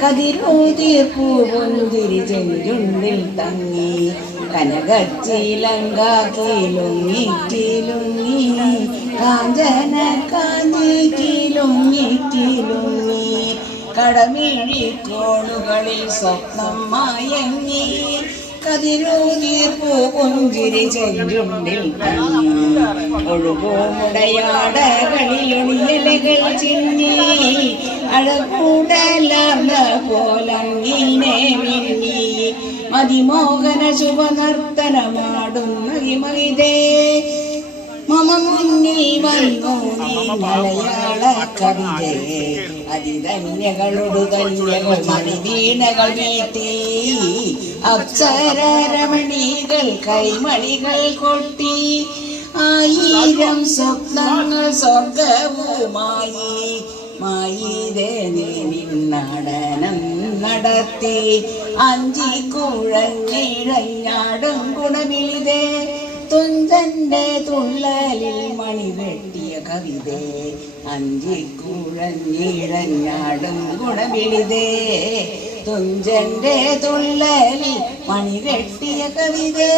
കതിരൂതിർ പൂപൊന്തിരി ചെഞ്ചുണ്ടിൽ തങ്ങി കനകച്ചിലങ്ക കീലുങ്ങി കീലുങ്ങി കാഞ്ചന കാഞ്ചി കീലുങ്ങി കീലുങ്ങി കടമിഴി കോണുകളിൽ സ്വപ്നം മയങ്ങി കതിരൂതിർ പൂപൊന്തിരി ചെഞ്ചുണ്ടിൽ തങ്ങി ഒഴുകുമുടയാടകളിലൊളിയലകൾ ചിന്നി അഴകൂടലാർന്ന പോലങ്ങിനെ മിന്നി മതിമോഹന ശുഭനർത്തനമാടുന്ന വിമഹിതേ മമ മുന്നിൽ വന്നു നീ മലയാള കവിതേ അതിധന്യകളോടു ധന്യകൾ മണിവീണകൾ വീട്ടി അപ്സരമണികൾ കൈമണികൾ കൊട്ടി ആയിരം സ്വപ്നങ്ങൾ സ്വർഗവുമായി മായിരേ നടനം നടത്തി അഞ്ചിക്കുഴഞ്ഞിഴഞ്ഞാടും ഗുണമിളിതേ തുഞ്ചന്റെ തുള്ളലിൽ മണിവെട്ടിയ കവിതേ അഞ്ചിക്കുഴഞ്ഞിഴഞ്ഞാടും ഗുണമിളിതേ തുഞ്ചന്റെ തുള്ളലിൽ മണിവെട്ടിയ കവിതേ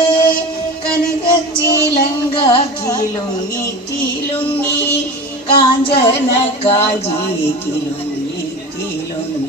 കനകച്ചിലങ്ക കീലുങ്ങി കീലുങ്ങി കാഞ്ചന കാജി കിലുങ്ങി കിലുങ്ങി.